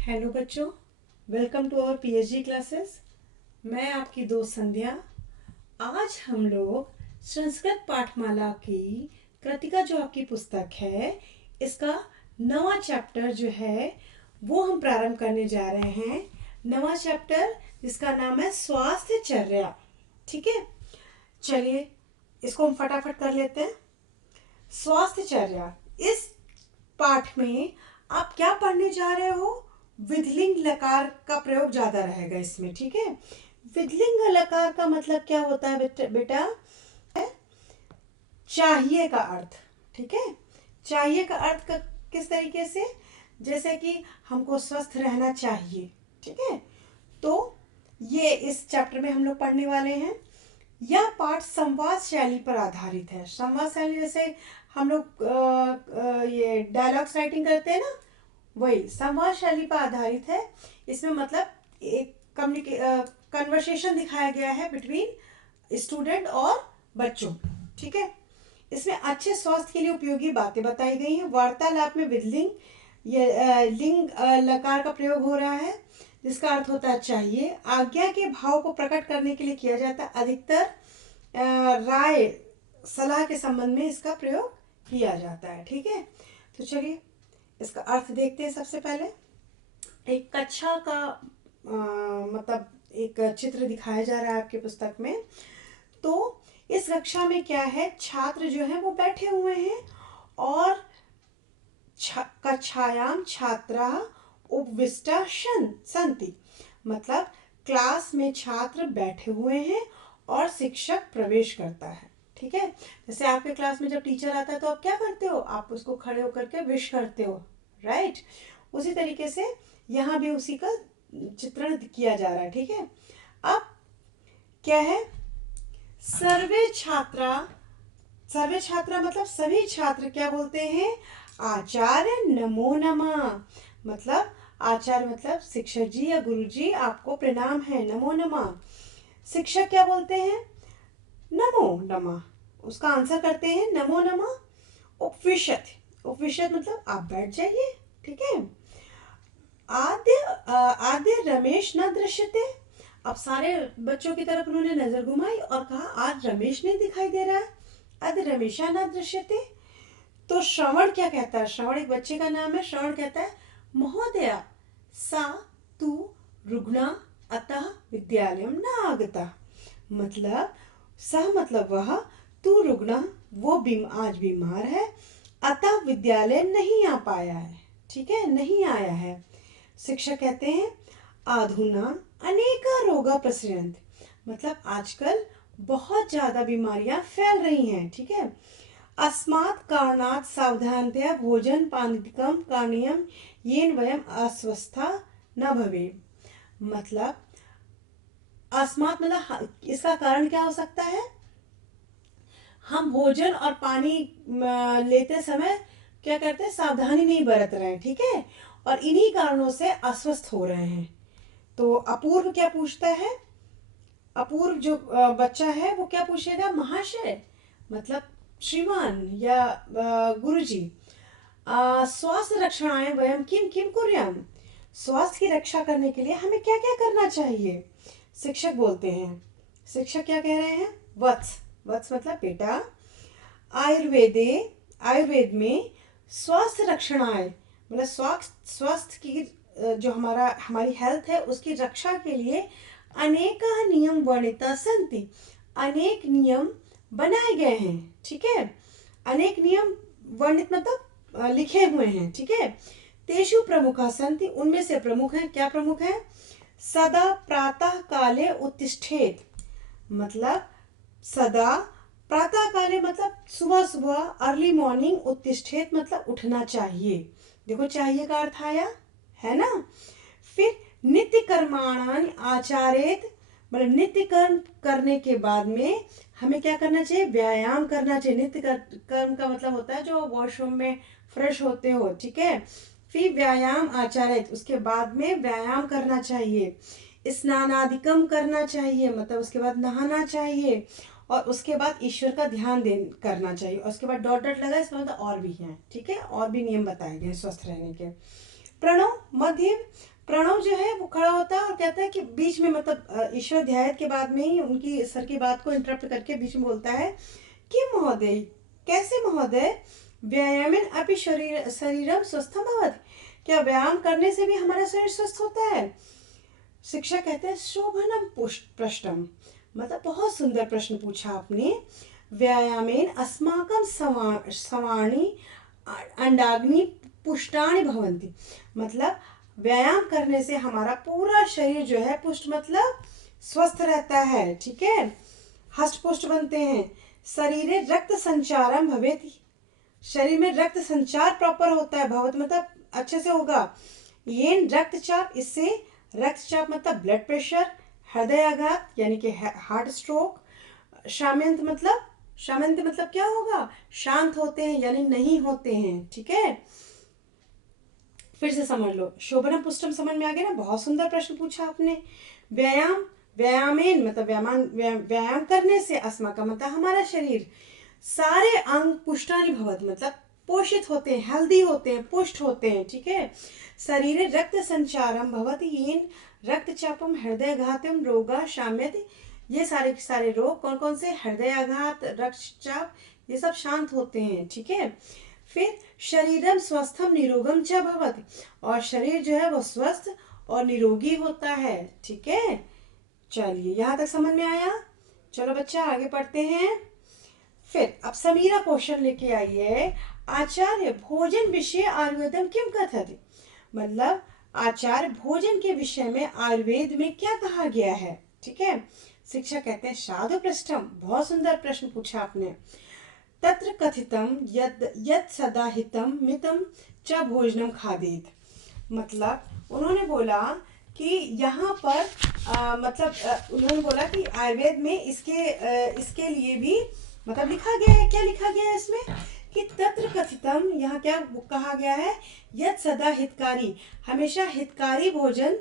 Hello बच्चों, welcome to our PhD classes. मैं आपकी दोस्त संध्या। आज हम लोग संस्कृत पाठमाला की कृतिका जो आपकी पुस्तक है, इसका नवा चैप्टर जो है वो हम प्रारंभ करने जा रहे हैं। नवा चैप्टर जिसका नाम है स्वास्थ्यचर्या। ठीक है, चलिए इसको हम फटाफट कर लेते हैं। स्वास्थ्यचर्या, इस पाठ में आप क्या पढ़ने जा रहे हो? विधिलिंग लकार का प्रयोग ज्यादा रहेगा इसमें। ठीक है, विधिलिंग लकार का मतलब क्या होता है बेटा? चाहिए का अर्थ। ठीक है, चाहिए का अर्थ का किस तरीके से? जैसे कि हमको स्वस्थ रहना चाहिए। ठीक है, तो ये इस चैप्टर में हम लोग पढ़ने वाले हैं। यह पाठ संवाद शैली पर आधारित है। संवाद शैली जैसे हम लोग ये डायलॉग्स राइटिंग करते हैं ना, वही संवाद शैली पर आधारित है। इसमें मतलब एक कन्वर्सेशन दिखाया गया है बिटवीन स्टूडेंट और बच्चों। ठीक है, इसमें अच्छे स्वास्थ्य के लिए उपयोगी बातें बताई गई हैं। वार्तालाप में विधिलिंग लिंग लकार का प्रयोग हो रहा है, जिसका अर्थ होता है चाहिए। आज्ञा के भाव को प्रकट करने के लिए किया जाता है। अधिकतर राय सलाह के संबंध में इसका प्रयोग किया जाता है। ठीक है, तो चलिए इसका अर्थ देखते हैं। सबसे पहले एक कक्षा का मतलब एक चित्र दिखाया जा रहा है आपके पुस्तक में। तो इस कक्षा में क्या है, छात्र जो है वो बैठे हुए हैं और कक्षायाम छात्रा उपविष्टा सन्ति, मतलब क्लास में छात्र बैठे हुए हैं और शिक्षक प्रवेश करता है। ठीक है, जैसे आपके क्लास में जब टीचर आता है तो आप क्या करते हो? आप उसको खड़े होकर के विश करते हो, राइट? उसी तरीके से यहाँ भी उसी का चित्रण किया जा रहा है। ठीक है, अब क्या है? सर्वे छात्रा मतलब सभी छात्र क्या बोलते हैं? आचार्य नमो नमः, मतलब आचार्य मतलब शिक्षक जी या गुरु जी, आपको प्रणाम है, नमो नमः। शिक्षक क्या बोलते हैं? नमो नमः। उसका आंसर करते हैं नमो नमः। उपविशत, उपविशत मतलब आप बैठ जाइए। ठीक है, आद्य रमेश न दृश्यते। अब सारे बच्चों की तरफ उन्होंने नजर घुमाई और कहा आज रमेश नहीं दिखाई दे रहा है, आद्य रमेशा न दृश्यते। तो श्रवण क्या कहता है? श्रवण एक बच्चे का नाम है। श्रवण कहता है महोदया सा तू रुग्णा अतः विद्यालयम न आगता, मतलब सह मतलब वह, तू रुग्णा वो आज बीमार है, अतः विद्यालय नहीं आ पाया है। ठीक है, नहीं आया है। शिक्षक कहते हैं आधुना अनेका रोगा प्रसरंत, मतलब आजकल बहुत ज्यादा बीमारियां फैल रही हैं। ठीक है, अस्मात् कारणात् सावधानतया भोजन पानिकम कारणीयम येन वयम अस्वस्था न भवे, मतलब अस्मात् मतलब इसका कारण क्या हो सकता है? हम भोजन और पानी लेते समय क्या करते हैं? सावधानी नहीं बरत रहे हैं। ठीक है, और इन्हीं कारणों से अस्वस्थ हो रहे हैं। तो अपूर्व क्या पूछता है? अपूर्व जो बच्चा है वो क्या पूछेगा? महाशय मतलब श्रीमान या गुरुजी, स्वास्थ्य रक्षणाय वयम किम किम कुर्याम, स्वास्थ्य की रक्षा करने के लिए हमें क्या क्या करना चाहिए? शिक्षक बोलते हैं, शिक्षक क्या कह रहे हैं? वत्स, वत्स मतलब बेटा, आयुर्वेद में स्वास्थ्य रक्षणाय मतलब स्वास्थ्य की जो हमारी हेल्थ है उसकी रक्षा के लिए अनेक नियम वर्णिता सन्ति, अनेक नियम बनाए गए हैं। ठीक है, अनेक नियम वर्णित मतलब लिखे हुए हैं। ठीक है, तेषु प्रमुखा सन्ति, उनमें से प्रमुख है। क्या प्रमुख है? सदा प्रातः काले उत्तिष्ठेत, मतलब सदा प्रातः काले मतलब सुबह सुबह, अर्ली मॉर्निंग, उत्तिष्ठेत मतलब उठना चाहिए। देखो चाहिए का अर्थ आया है ना। फिर नित्य कर्माणानि आचारेत, मतलब नित्य कर्म करने के बाद में हमें क्या करना चाहिए? व्यायाम करना चाहिए। नित्य कर्म का मतलब होता है जो वॉशरूम में फ्रेश होते हो। ठीक है, फिर व्यायाम आचारेत, उसके बाद में व्यायाम करना चाहिए। स्नानादिकम करना चाहिए, मतलब उसके बाद नहाना चाहिए, और उसके बाद ईश्वर का ध्यान करना चाहिए। और उसके बाद डॉट डॉट लगा, इसका मतलब और भी है। ठीक है, और भी नियम बताए गए स्वस्थ रहने के। प्रणव मध्य, प्रणव जो है वो खड़ा होता है और कहता है कि बीच में, मतलब ईश्वर ध्यायत के बाद में ही उनकी सर की बात को इंटरप्ट करके बीच में बोलता है कि महोदय, कैसे महोदय, व्यायामेन अपि शरीरम स्वस्थम भवति, क्या व्यायाम करने से भी हमारा शरीर स्वस्थ होता है? शिक्षक कहते हैं शोभनम प्रश्नम, मतलब बहुत सुंदर प्रश्न पूछा आपने। व्यायामेन अस्माकं सवाणी अंडाग्नि पुष्टानि भवन्ति, मतलब व्यायाम करने से हमारा पूरा शरीर जो है, पुष्ट मतलब स्वस्थ रहता है, ठीक है, हष्ट पुष्ट बनते हैं। शरीरे रक्त संचारम भवेति, शरीर में रक्त संचार प्रॉपर होता है, भवत मतलब अच्छे से होगा। ये रक्तचाप, इससे रक्तचाप मतलब ब्लड प्रेशर, हृदय आघात यानी कि हार्ट स्ट्रोक, शांत मतलब क्या होगा, शांत होते हैं यानी नहीं होते हैं, ठीक है। फिर से समझ लो, शोभनम पुष्टम समझ में आ गया ना, बहुत सुंदर प्रश्न पूछा आपने। व्यायामेन मतलब व्यायाम करने से, अस्माकं मतलब हमारा शरीर, सारे अंग पुष्टानि भवत मतलब पोषित होते हैं, हेल्दी होते हैं, पुष्ट होते हैं, ठीक है। शरीरे रक्त संचारम भवति येन रक्तचापम हृदयाघातम रोगा शाम्यति, ये सारे के सारे रोग कौन कौन से, हृदयाघात, रक्तचाप, ये सब शांत होते हैं, ठीक है। फिर शरीरम स्वस्थम निरोगम च भवति, और शरीर जो है वो स्वस्थ और निरोगी होता है, ठीक है। चलिए यहाँ तक समझ में आया। चलो बच्चा आगे पढ़ते हैं। फिर अब समीरा क्वेश्चन लेके आई है, आचार्य भोजन विषय आयुर्वेदम किम कथति, मतलब आचार्य भोजन के विषय में आयुर्वेद में क्या कहा गया है, ठीक है। शिक्षक कहते हैं साधु पृष्ठम, बहुत सुंदर प्रश्न पूछा आपने। तत्र कथितम यद सदा हितम मितम च भोजनम खादेत, मतलब उन्होंने बोला कि यहाँ पर उन्होंने बोला कि आयुर्वेद में इसके लिए भी मतलब लिखा गया है, क्या लिखा गया है इसमें कि तत्र कथितम, यहाँ क्या कहा गया है, यद सदा हितकारी, हमेशा हितकारी भोजन,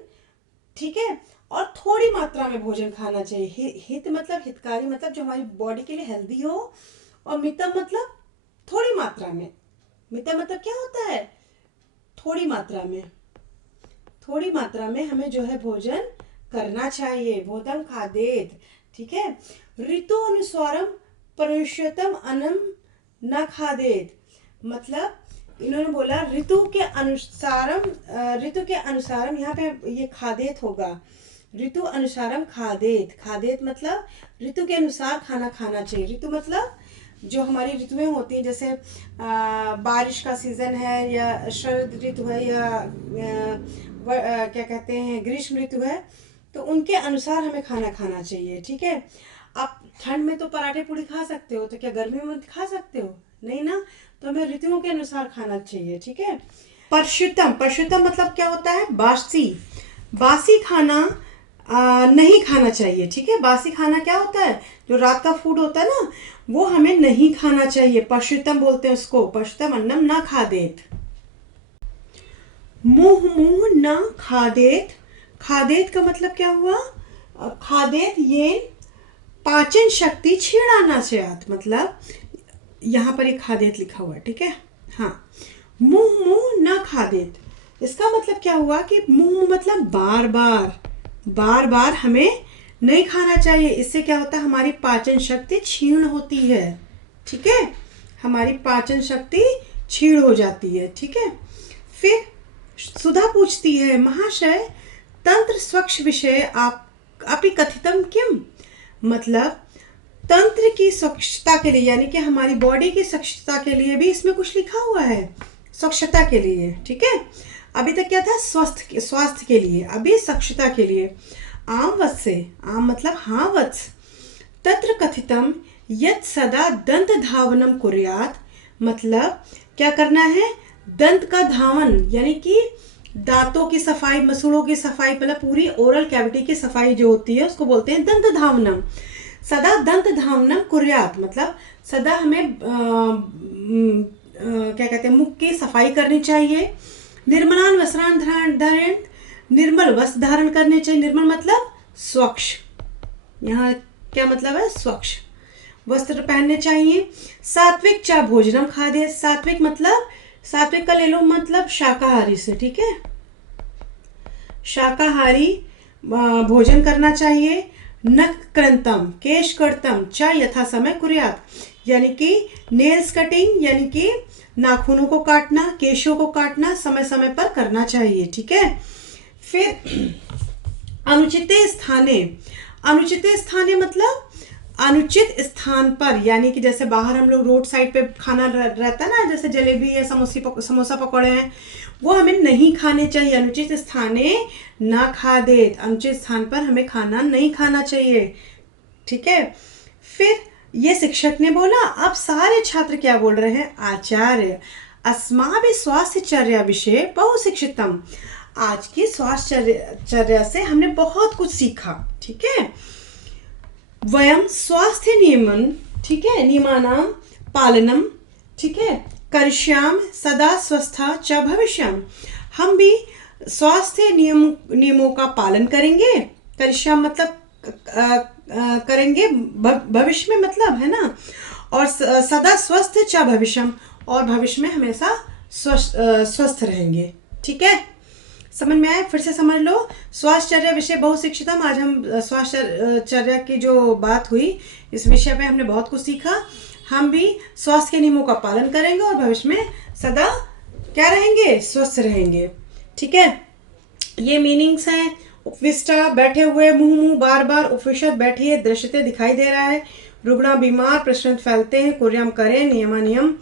ठीक है, और थोड़ी मात्रा में भोजन खाना चाहिए। हित मतलब हितकारी मतलब जो हमारी बॉडी के लिए हेल्दी हो, और मितम मतलब थोड़ी मात्रा में, मितम मतलब क्या होता है, थोड़ी मात्रा में, थोड़ी मात्रा में हमें जो है भोजन करना चाहिए, भोजन खादेत, ठीक है। ऋतु अनुसारम परुषोत्तम अन्नम न खादेत, मतलब इन्होंने बोला ऋतु के अनुसारम यहाँ पे ये खादेत होगा, ऋतु अनुसारम खादेत, खादेत मतलब ऋतु के अनुसार खाना खाना चाहिए। ऋतु मतलब जो हमारी ऋतुएं होती हैं, जैसे बारिश का सीजन है, या शरद ऋतु है, या क्या कहते हैं ग्रीष्म ऋतु है, तो उनके अनुसार हमें खाना खाना चाहिए, ठीक है। आप ठंड में तो पराठे पूड़ी खा सकते हो, तो क्या गर्मी में खा सकते हो, नहीं ना, तो हमें ऋतुओं के अनुसार खाना चाहिए, ठीक है। परशुतम मतलब क्या होता है, बासी खाना नहीं खाना चाहिए, ठीक है। बासी खाना क्या होता है, जो रात का फूड होता है ना, वो हमें नहीं खाना चाहिए, परशुतम बोलते हैं उसको, परशुतम अन्नम ना खादेत। मुंह न खादेत, खादेत का मतलब क्या हुआ, खादेत ये पाचन शक्ति छीड़ाना चाहिए, मतलब यहाँ पर एक खादेत लिखा हुआ है, ठीक है। हाँ, मुंह न खादेत, इसका मतलब क्या हुआ कि मुंह मतलब बार बार हमें नहीं खाना चाहिए, इससे क्या होता है, हमारी पाचन शक्ति क्षीण होती है, ठीक है, हमारी पाचन शक्ति क्षीण हो जाती है, ठीक है। फिर सुधा पूछती है, महाशय तंत्र स्वच्छ विषय आप अपि कथितम किम, मतलब तंत्र की स्वच्छता के लिए, यानी कि हमारी बॉडी की स्वच्छता के लिए भी इसमें कुछ लिखा हुआ है, स्वच्छता के लिए, ठीक है। अभी तक क्या था, स्वास्थ्य के लिए, अभी स्वच्छता के लिए। आम वत्स से, आम मतलब हाँ वत्स, तत्र कथितम यत् सदा दंत धावनम कुर्यात, मतलब क्या करना है, दंत का धावन यानी कि दांतों की सफाई, मसूड़ों की सफाई, मतलब पूरी ओरल कैविटी की सफाई जो होती है उसको बोलते हैं दंत धावनम। सदा दंत धावनम कुर्यात मतलब सदा हमें क्या कहते हैं, मुख की सफाई करनी चाहिए। निर्मलान वस्त्रान धारण, निर्मल वस्त्र धारण करने चाहिए, निर्मल मतलब स्वच्छ, यहाँ क्या मतलब है, स्वच्छ वस्त्र पहनने चाहिए। सात्विक चा भोजनम खादे, सात्विक मतलब सात्विक का ले लो मतलब शाकाहारी से, ठीक है। शाकाहारी भोजन करना चाहिए। नख कृंतम केश कर्तम च यथा समय कुर्यात, यानी कि नेल्स कटिंग यानी कि नाखूनों को काटना, केशों को काटना समय समय पर करना चाहिए। ठीक है। फिर अनुचिते स्थाने, अनुचिते स्थाने मतलब अनुचित स्थान पर, यानी कि जैसे बाहर हम लोग रोड साइड पे खाना रहता है ना, जैसे जलेबी या समोसा पकौड़े हैं, वो हमें नहीं खाने चाहिए। अनुचित स्थाने ना खा दे, अनुचित स्थान पर हमें खाना नहीं खाना चाहिए। ठीक है। फिर ये शिक्षक ने बोला। अब सारे छात्र क्या बोल रहे हैं? आचार्य अस्माभि स्वास्थ्यचर्या विषय बहुशिक्षितम, आज की स्वास्थ्यचर्या से हमने बहुत कुछ सीखा। ठीक है। वयम स्वास्थ्य नियमन, ठीक है, नियमानां पालनम, ठीक है, करिष्याम सदा स्वस्था च भविष्यम, हम भी स्वास्थ्य नियमों का पालन करेंगे। करिष्याम मतलब करेंगे, भविष्य में मतलब है ना, और सदा स्वस्थ च भविष्यम, और भविष्य में हमेशा स्वस्थ रहेंगे। ठीक है। समझ में आए? फिर से समझ लो। स्वास्थ्यचर्या विषय बहुशिक्षितम, आज हम स्वास्थ्यचर्या की जो बात हुई इस विषय पे हमने बहुत कुछ सीखा। हम भी स्वास्थ्य के नियमों का पालन करेंगे और भविष्य में सदा क्या रहेंगे? स्वस्थ रहेंगे। ठीक है। ये मीनिंग्स हैं। उपविष्टा बैठे हुए, मुंह बार बार, उपविशत बैठिए, दृश्यते दिखाई दे रहा है, रुग्णा बीमार, प्रश्न फैलते हैं, कुर्याम करें, नियम,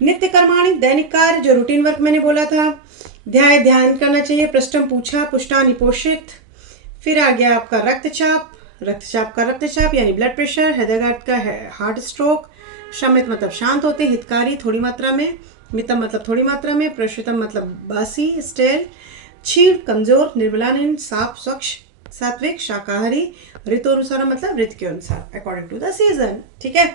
नित्य कर्माणी दैनिक कार्य जो रूटीन वर्क मैंने बोला था, ध्यान करना चाहिए, पृष्ठम पूछा, पुष्टानि पोषित। फिर आ गया आपका रक्तचाप, रक्तचाप यानी ब्लड प्रेशर, हृदयघात का हार्ट स्ट्रोक, शमित मतलब शांत होते, हितकारी थोड़ी मात्रा में, मितम मतलब थोड़ी मात्रा में, प्रश्रितम मतलब बासी स्टेल, क्षीण कमजोर, निर्मलानंद साफ स्वच्छ, सात्विक शाकाहारी, ऋतु अनुसार मतलब ऋतु के अनुसार, अकॉर्डिंग टू द सीजन। ठीक है।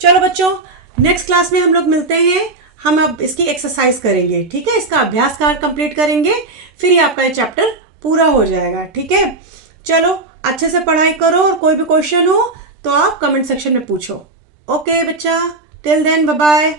चलो बच्चों, नेक्स्ट क्लास में हम लोग मिलते हैं। हम अब इसकी एक्सरसाइज करेंगे। ठीक है। इसका अभ्यास कार्य कंप्लीट करेंगे, फिर ही आपका ये चैप्टर पूरा हो जाएगा। ठीक है। चलो अच्छे से पढ़ाई करो, और कोई भी क्वेश्चन हो तो आप कमेंट सेक्शन में पूछो। ओके बच्चा, टिल देन बाय बाय।